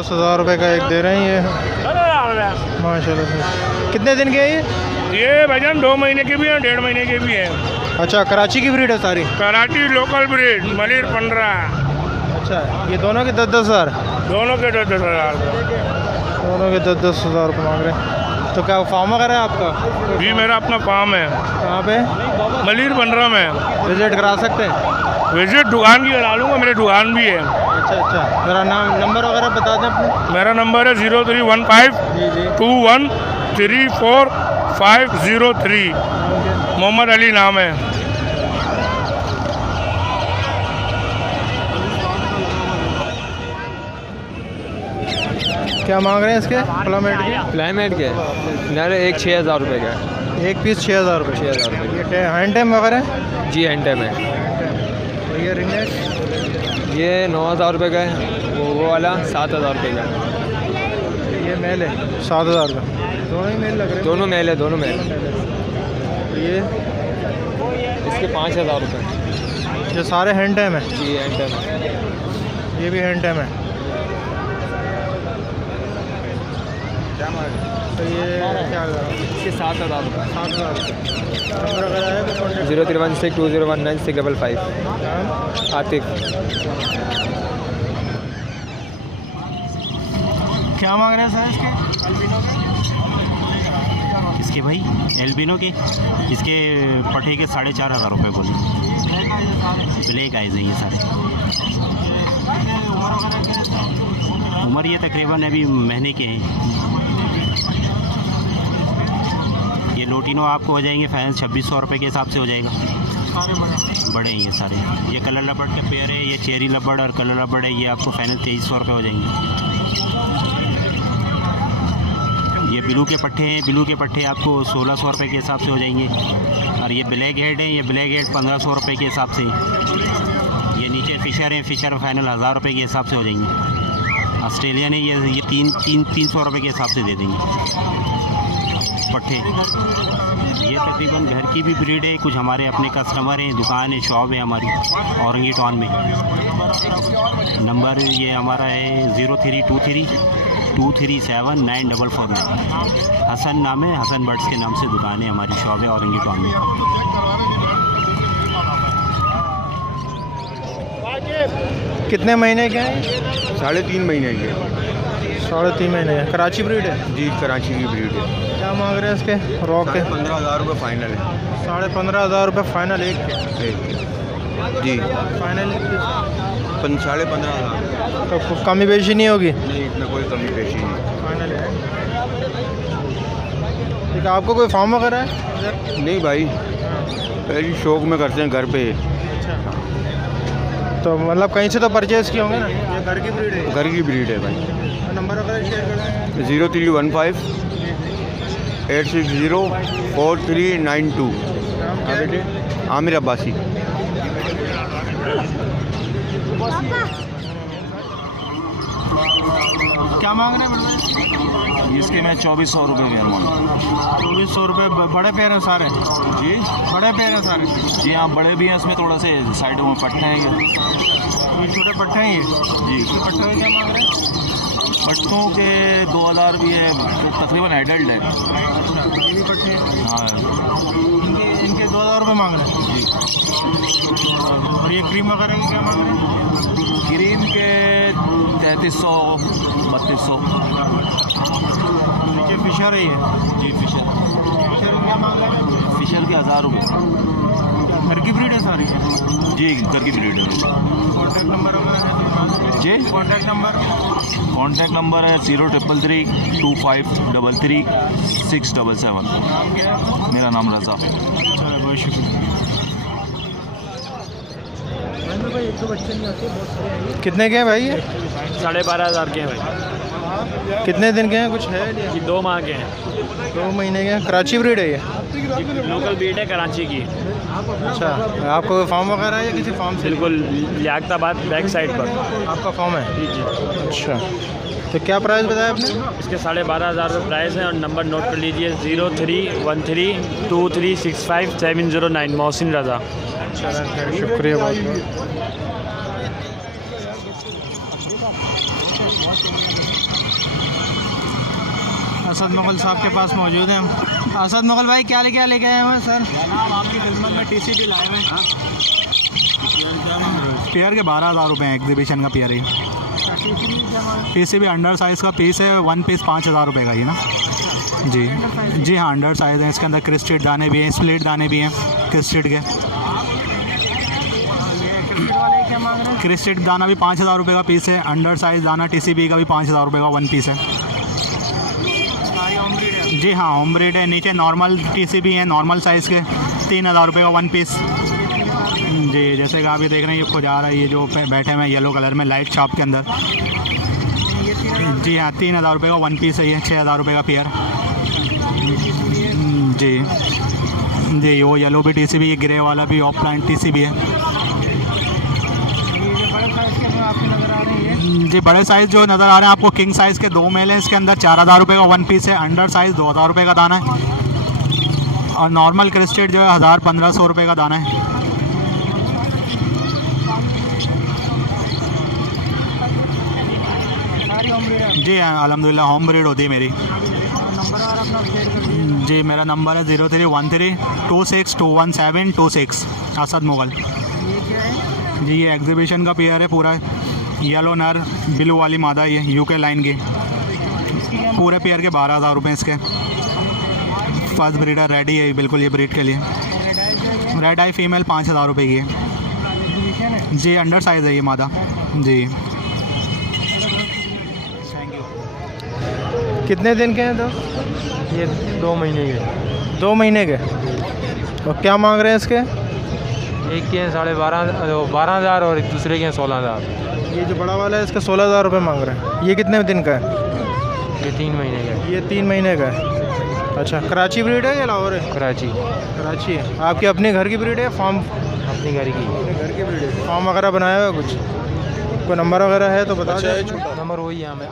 10,000 रुपये का एक दे रहे हैं ये माशाल्लाह से। कितने दिन के हैं ये भाईजान 2 महीने के भी हैं, 1.5 महीने के भी हैं। अच्छा, कराची की ब्रीड है सारी? Karachi local breed, Malir 15। अच्छा, ये दोनों के 10-10 हज़ार? दोनों के 10-10 हज़ार। दोनों के 10-10 हज़ार रुपये मांग रहे हैं। तो क्या फार्म वगैरह है आपका? जी मेरा अपना फार्म है। कहाँ पे? मलिर 15 में। विजिट करा सकते हैं? विजिट दुकान की करा लूँगा, मेरी दुकान भी है। अच्छा, मेरा नाम नंबर वगैरह बता दें अपने। मेरा नंबर है 0315 2134 503। मोहम्मद अली नाम है। क्या मांग रहे हैं इसके प्लामेट के? प्लामेट के नारे एक 6,000 रुपये का। एक पीस 6,000 रुपये? 6,000 रुपये। ये हैंड टाइम वगैरह? जी हैंड टाइम है। ये रिंगनेट ये 9,000 रुपये का है। वो वाला 7,000 रुपये का है। ये मेल है 7,000 का। दोनों ही मेल लग रहे हैं? दोनों मेल है, दोनों मेल। ये इसके 5,000 रुपये। ये सारे हैंड टाइम है? जी हैंड टाइम। ये भी हैंड टाइम है। तो ये क्या इसके 7,000 रुपये। 7,000 नंबर वगैरह है? 0316201965। आतिफ। क्या मांग रहे हैं सर इसके भाई एल्बिनो के? इसके पठे के 4,500 रुपये बोले। ब्लैक आइज है ये सारे। उम्र ये तकरीबन अभी महीने के हैं। ये लोटिनो आपको हो जाएंगे फाइनल 2,600 रुपये के हिसाब से हो जाएगा। बड़े हैं ये सारे। ये कलर लबड़ के पेयर है, ये चेरी लबड़ और कलर लबड़ है, ये आपको फाइनल 2,300 रुपये हो जाएंगे। ये ब्लू के पट्टे हैं, ब्लू के पट्टे आपको 1,600 रुपये के हिसाब से हो जाएंगे। और ये ब्लैक हेड हैं, ये ब्लैक हेड 1,500 रुपये के हिसाब से। ये नीचे फिशर हैं, फिशर फाइनल 1,000 रुपये के हिसाब से हो जाएंगे। ऑस्ट्रेलियन है, ये 300 रुपये के हिसाब से दे देंगे पट्टे। ये तकरीबन घर की भी ब्रीड है, कुछ हमारे अपने कस्टमर हैं, दुकान है, शॉप है हमारी औरंगी टाउन में। नंबर ये हमारा है 0323237944। हसन नाम है, हसन बर्ड्स के नाम से दुकान है, हमारी शॉप है औरंगी टाउन में। कितने महीने के हैं? 3.5 महीने के। 3.5 महीने के। कराची ब्रीड है? जी कराची की ब्रीड है। क्या मांग रहे हैं इसके रॉक के? 15,000 रुपये फाइनल है। 15,500 रुपये फाइनल एक के? जी फाइनल 15,500। तो कमी बेशी नहीं होगी? नहीं, इसमें कोई कमी पेशी नहीं। फाइनल है। ठीक है, आपको कोई फॉर्म वगैरह है? नहीं भाई, पहले शौक में करते हैं घर पे। तो मतलब कहीं से तो परचेज़ किए होंगे ना? ये घर की ब्रीड है? घर की ब्रीड है भाई। नंबर वगैरह शेयर कर दें। 0315 8604392। आमिर अब्बासी। क्या मांग रहे हैं? इसके मैं 2,400 रुपये के मांग। 2,400 रुपये। बड़े पेड़ हैं सारे? जी बड़े पेड़ हैं सारे? जी हाँ, बड़े भी हैं, इसमें थोड़ा से साइडों में पट्टे हैं। ये छोटे पट्टे हैं ये? जी पट्टे में क्या मांग रहे हैं? पट्टों के 2,000 भी है, तो तकरीबन एडल्ट है। ये भी पट्टे हैं? हाँ इनके 2,000 रुपये मांग रहे हैं? और ये क्रीम वगैरह की क्या मांग रहे हैं? क्रीम के 3,300 3,200। नीचे फिशर है ये? जी फिशर क्या मांग रहे हैं? फिशर के 1,000 रुपये। घर की ब्रीड है सारी? जी घर की ब्रीड है। कॉन्टैक्ट नंबर वगैरह है? जी कॉन्टैक्ट नंबर है 0333253367। मेरा नाम रज़ा। चलो, बहुत शुक्रिया। कितने के हैं भाई ये? 12,500 के हैं भाई। कितने दिन के हैं? कुछ है? ये 2 माह के हैं। 2 महीने के हैं। कराची ब्रीड है ये? लोकल ब्रीड है कराची की। अच्छा, आपको फार्म वगैरह है या किसी फार्म से? बिल्कुल लियाकताबाद बैक साइड पर आपका फार्म है? जी जी। अच्छा, तो क्या प्राइस बताया आपने? इसके 12,500 रुपये प्राइस है। और नंबर नोट कर लीजिए 031323657009। मोहसिन रज़ा। शुक्रिया बहुत बहुत। असद मुगल साहब के पास मौजूद हैं। असद मुगल भाई क्या लेके आए हैं सर? आपकी खिदमत में TCP लाए हुए हैं। पेयर के 12,000 रुपये हैं, एग्जीबिशन का पेयर है। TCP अंडर साइज़ का पीस है, 1 पीस 5,000 रुपये का ही ना जी। जी हाँ, अंडर साइज़ है। इसके अंदर क्रिस्टेड दाने भी हैं, स्प्लिट दाने भी हैं क्रिस्टेड के। क्रिस्टेड दाना भी 5,000 रुपये का पीस है। अंडर साइज़ दाना TCP का भी 5,000 रुपये का 1 पीस है। जी हाँ, होम ब्रीड है। नीचे नॉर्मल TCP है, नॉर्मल साइज़ के 3,000 रुपये का 1 पीस जी। जैसे कि आप ये देख रहे हैं, ये खुद आ रहा है, ये जो बैठे हुए हैं येलो कलर में लाइट शॉप के अंदर। जी हाँ, 3,000 रुपये का 1 पीस है ये, 6,000 रुपये का पेयर जी। जी वो येलो भी TCP, ये ग्रे वाला भी ऑफलाइन TCP है जी। बड़े साइज़ जो नज़र आ रहे हैं आपको, किंग साइज़ के 2 मेल हैं। इसके अंदर 4,000 रुपये का 1 पीस है। अंडर साइज़ 2,000 रुपये का दाना है। और नॉर्मल क्रिस्टेड जो है 1,000-1,500 रुपये का दाना है जी। अल्हम्दुलिल्लाह होम ब्रीड होती है मेरी जी। मेरा नंबर है 0313262172 असद मुगल जी। ये एग्जीबिशन का पेयर है पूरा, येलो नर ब्लू वाली मादा, ये UK लाइन की। पूरे पेयर के 12,000 रुपये इसके। फर्स्ट ब्रीडर रेडी है बिल्कुल ये ब्रीड के लिए। रेड आई फीमेल 5,000 रुपये की है जी। अंडर साइज़ है ये मादा जी। कितने दिन के हैं तो? ये 2 महीने के। 2 महीने के। और क्या मांग रहे हैं इसके? एक के हैं 12,000 और एक दूसरे के हैं 16,000। ये जो बड़ा वाला है इसका 16,000 रुपये मांग रहे हैं। ये कितने दिन का है? ये 3 महीने का है। ये 3 महीने का है। अच्छा, कराची ब्रीड है या लाहौर है? कराची है। आपके अपने घर की ब्रीड है? फार्म? अपनी घर की। अपने घर की ब्रीड है। फार्म वगैरह बनाया हुआ कुछ? कोई नंबर वगैरह है तो बता दो। नंबर वही है हमें।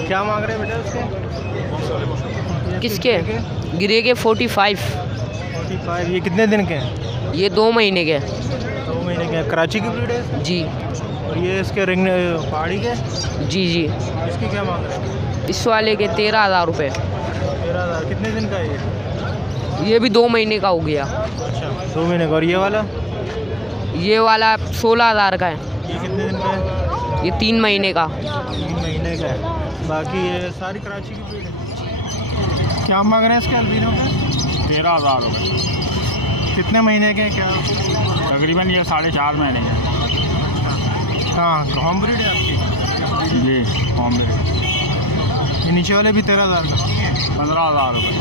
क्या मांग रहे हैं बेटा उसके? किसके? गिरे के 45। ये कितने दिन के हैं? ये 2 महीने के। 2 महीने के हैं। कराची की ब्रीड है जी। और ये इसके रिंग पहाड़ी के? जी जी। इसकी क्या मांग रहे हैं? इस वाले के 13,000 रुपये। 13,000। कितने दिन का है ये भी 2 महीने का हो गया। अच्छा, 2 महीने का। और ये वाला? ये वाला 16,000 का है। ये कितने दिन का है? ये 3 महीने का। 3 महीने का है। बाकी ये सारी कराची की ब्रीड है। क्या मांग रहे हैं इसके अल्बिनो? 13,000 रुपये। कितने महीने के हैं? क्या तकरीबन ये 4.5 महीने के। हाँ, होम ब्रीड है आपकी? जी होम ब्रीड। ये नीचे वाले भी 13,000 का? 15,000 रुपये।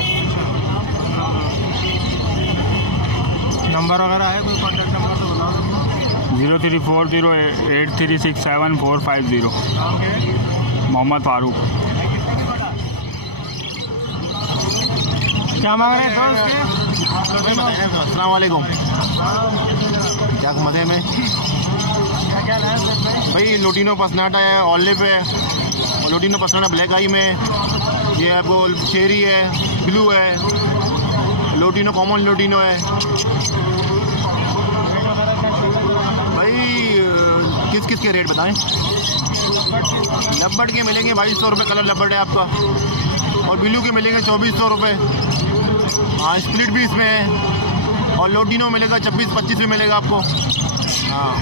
नंबर वगैरह है कोई कॉन्टैक्ट नंबर तो बता दो। 0340836745 मोहम्मद फारूक। क्या मांग रहे हैं दोस्त? अस्सलाम वालेकुम। क्या मज़े में भाई? लोटिनो पसनाटा है, ऑलिव है, और लोटिनो पसनाटा ब्लैक आई में। ये आपको चेरी है, ब्लू है, लोटिनो कॉमन लोटिनो है भाई। किस के रेट बताएं? लब्बड़ के मिलेंगे 2,200 रुपये कलर लब्बड़ है आपका, और ब्लू के मिलेंगे 2,400 रुपये। हाँ, स्प्लिट भी इसमें है, और लोटिनो मिलेगा 26-25 में मिलेगा आपको। हाँ,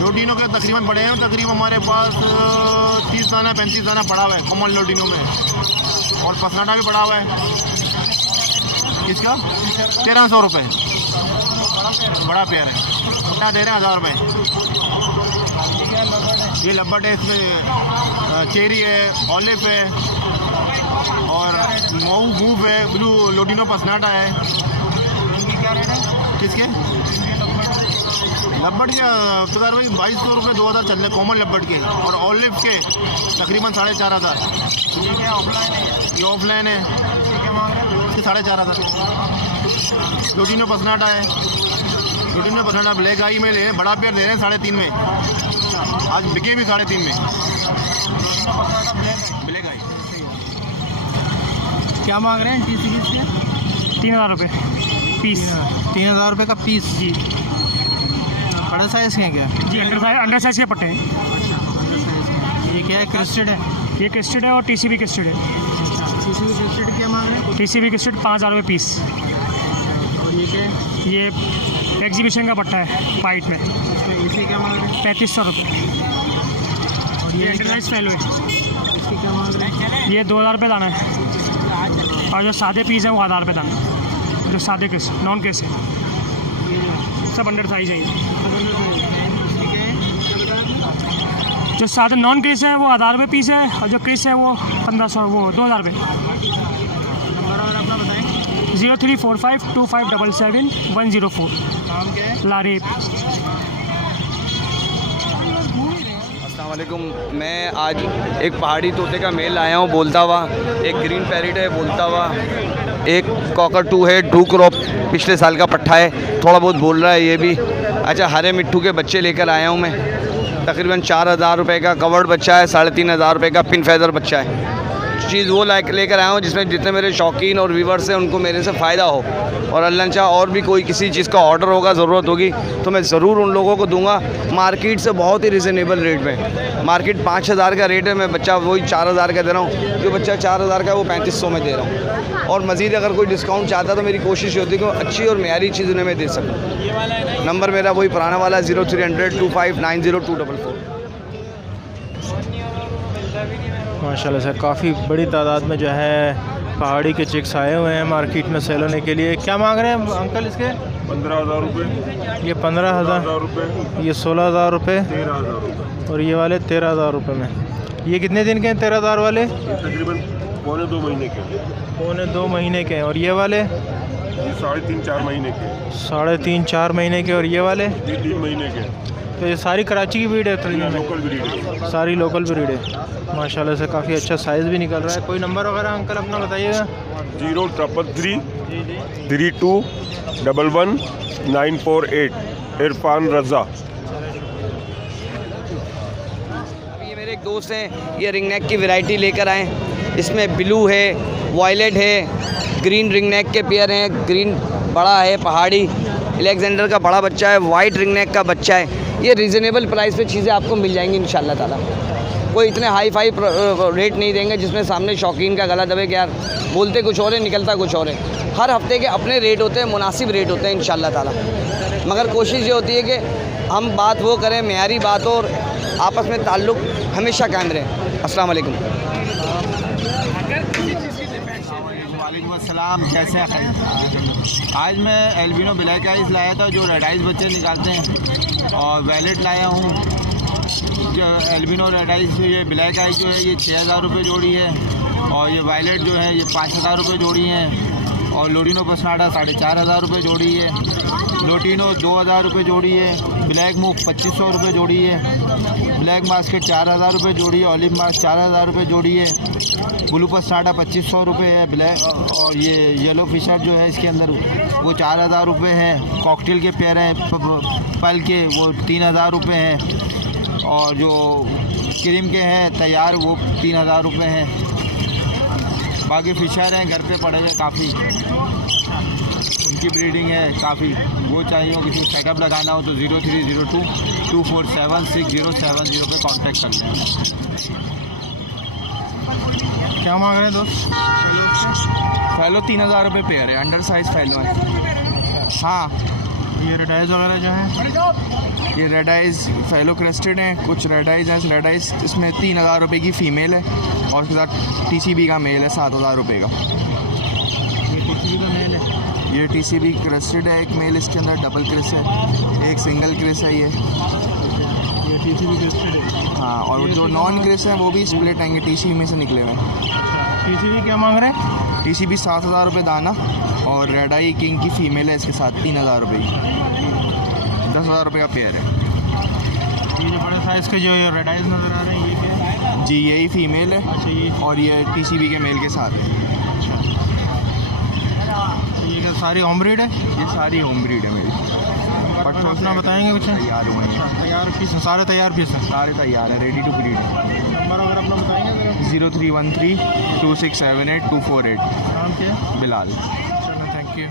लोटिनो के तकरीबन बड़े हैं, तकरीबन हमारे पास 30 दाना 35 दाना पड़ा हुआ है कॉमन लोटिनो में, और पसनाटा भी पड़ा हुआ है। इसका 1,300 रुपये बड़ा पेयर है। क्या दे रहे हैं? 1,000 रुपये। ये लब्बट है, इसमें चेरी है, ऑलिव है, और मूव है, ब्लू लोटिनो पसनाटा है। किसके? लब्बट के फिगर भाई 2,200 रुपये 2,000 चल रहे कॉमन लब्बट के, और ऑलिव के तकरीबन 4,500। ये ऑफलाइन है, इसके 4,500। लोटिनो पसनाटा है, लोटिनो पसनाटा ब्लैक आई में ले बड़ा पेयर दे रहे हैं 3.5 में। आज बिके भी 3.5 में ब्लैक आई। क्या मांग रहे हैं TCP से? 3,000 रुपये पीस। 3,000 रुपये का पीस जी। बड़ा साइज़ के हैं क्या? जी अंडर साइज के पट्टे हैं। ये क्या है, क्रिस्टेड है? ये क्रिस्टेड है और टीसीबी क्रिस्टेड है। टीसीबी क्रिस्टेड क्या मांग रहे हैं? टीसीबी क्रिस्टेड 5,000 रुपये पीस। और ये क्या है? ये एग्जीबिशन का पट्टा है वाइट में, इसे क्या मांग रहे हैं? 3500 रुपये। और ये इंटरनेट फैलो है, इसकी क्या मांग रहे हैं? ये 2,000 रुपये दाना है। और जो सादे पीस हैं वो 1,000 रुपये दाना है। जो सादे केस नॉन केस है सब अंडर साइज है। जो सादे नॉन क्रिस है वो 1,000 रुपये पीस है और जो क्रिस है वो 1500 वो 2,000 रुपये। और अपना बताएं। 03452577 नाम क्या है? लारेब। अस्सलाम वालेकुम। मैं आज एक पहाड़ी तोते का मेल लाया हूँ बोलता हुआ, एक ग्रीन पैरेट है बोलता हुआ, एक कॉकरटू है डू क्रॉप पिछले साल का पट्ठा है, थोड़ा बहुत बोल रहा है ये भी। अच्छा, हरे मिट्ठू के बच्चे लेकर आया हूँ मैं, तकरीबन 4,000 रुपये का कवर्ड बच्चा है, 3,500 रुपये का पिन फेदर बच्चा है। चीज़ वो लेकर आया हूँ जिसमें जितने मेरे शौकीन और व्यूवर्स हैं उनको मेरे से फ़ायदा हो, और अल्लाह चाह और भी कोई किसी चीज़ का ऑर्डर होगा, ज़रूरत होगी तो मैं ज़रूर उन लोगों को दूंगा। मार्केट से बहुत ही रिजनेबल रेट में, मार्केट 5,000 का रेट है, मैं बच्चा वही 4,000 का दे रहा हूँ। जो बच्चा 4,000 का है वो 3500 में दे रहा हूँ, और मज़ीद अगर कोई डिस्काउंट चाहता तो मेरी कोशिश होती है कि अच्छी और मेयारी चीज़ उन्हें मैं दे सकूँ। नंबर मेरा वही पुराना वाला 0300 2590 माशाल्लाह से काफ़ी बड़ी तादाद में जो है पहाड़ी के चिक्स आए हुए हैं मार्केट में सेल होने के लिए। क्या मांग रहे हैं अंकल इसके? 15,000 रुपये। ये 15,000 रुपये। ये 16,000 रुपये 13,000 रुपये। और ये वाले 13,000 रुपये में। ये कितने दिन के हैं 13,000 वाले? तकरीबन पौने 2 महीने के। पौने 2 महीने के हैं। और ये वाले? ये 3.5-4 महीने के। 3.5-4 महीने के। और ये वाले? ये 3 महीने के। तो ये सारी कराची की ब्रीड है? लोकल ब्रीड है। सारी लोकल ब्रीड है। माशाल्लाह से काफ़ी अच्छा साइज़ भी निकल रहा है। कोई नंबर वगैरह अंकल अपना बताइएगा। 0333 32 11 948 इरफान रज़ा। ये मेरे एक दोस्त हैं, ये रिंग नेक की वैरायटी लेकर आए। इसमें ब्लू है, वायलेट है, ग्रीन रिंग नेक के पेयर हैं। ग्रीन बड़ा है पहाड़ी, अलेक्जेंडर का बड़ा बच्चा है, वाइट रिंग नेक का बच्चा है। ये रीज़नेबल प्राइस पे चीज़ें आपको मिल जाएंगी इंशाल्लाह ताला। कोई इतने हाई फाई रेट नहीं देंगे जिसमें सामने शौकीन का गला दबे कि यार बोलते कुछ और है निकलता कुछ और है। हर हफ्ते के अपने रेट होते हैं, मुनासिब रेट होते हैं इंशाल्लाह ताला। मगर कोशिश ये होती है कि हम बात वो करें, मेयारी बात हो और आपस में ताल्लुक़ हमेशा कायम रहे। अस्सलाम वालेकुम। वालेकुम अस्सलाम। कैसे हैं? आज मैं एल्बिनो ब्लैक आइज लाया था जो रेड आइज बच्चे निकालते हैं, और वैलेट लाया हूँ जो एल्बिनो रेड आइज। ये ब्लैक आइज जो है ये 6,000 रुपये जोड़ी है, और ये वायलेट जो है ये 5,000 रुपये जोड़ी है, और लोडिनो पसनाडा 4,500 रुपये जोड़ी है, लोटिनो 2,000 रुपये जोड़ी है, ब्लैक मूव 2,500 रुपये जोड़ी है, ब्लैक मास्केट 4,000 रुपये जोड़ी है, ऑलिव मास्क 4,000 रुपये जोड़ी है, ब्लू पसनाडा 2,500 रुपये है, ब्लैक और ये येलो फिशर जो है इसके अंदर वो 4,000 रुपये है, कॉकटेल के पेयर हैं पल के वो 3,000 रुपये है, और जो क्रीम के हैं तैयार वो 3,000 रुपये हैं। बाकी फिशर हैं घर पे पड़े हैं काफ़ी, उनकी ब्रीडिंग है काफ़ी। वो चाहिए हो किसी को सेटअप लगाना हो तो 0302 247 6070 पे कांटेक्ट कर लें। क्या मांग रहे हैं दोस्त? फैलो 3,000 रुपये पेयर है, अंडर साइज़ फैलो है। हाँ, ये रेड आइज वगैरह जो है ये रेड आइज फैलो क्रेस्टेड हैं, कुछ रेड आइज हैं। रेड आइज इसमें 3,000 रुपये की फ़ीमेल है, और उसके साथ TCB का मेल है 7,000 रुपये का। ये TCB का मेल है? ये TCB क्रेस्टेड है, एक मेल इसके अंदर डबल क्रिस है, एक सिंगल क्रिस है ये TCB क्रिस्टेड है। हाँ, और जो नॉन क्रिस है वो भी स्प्लिट आएंगे, TCB में से निकले हुए हैं। TCB क्या मांग रहे हैं? TCB 7,000 रुपये दाना, और रेड आई किंग की फ़ीमेल है इसके साथ 3,000 रुपये की, 10,000 रुपये का पेयर है। ये जो बड़े साइज़ के जो रेड आइज नज़र आ रहे हैं ये क्या है? जी यही फ़ीमेल है। अच्छा, ये और ये TCB के मेल के साथ है। ये क्या सारी होम ब्रीड है? ये सारी होम ब्रीड है मेरी। और अपना बताएंगे कुछ? तैयार हुए हैं, तैयार पीस सारे तैयार पीस हैं? सारे तैयार है, रेडी टू ब्रीड। नंबर अगर अपना बताएंगे? 0313 2678 248। नाम क्या है? बिलाल। चलो, थैंक यू।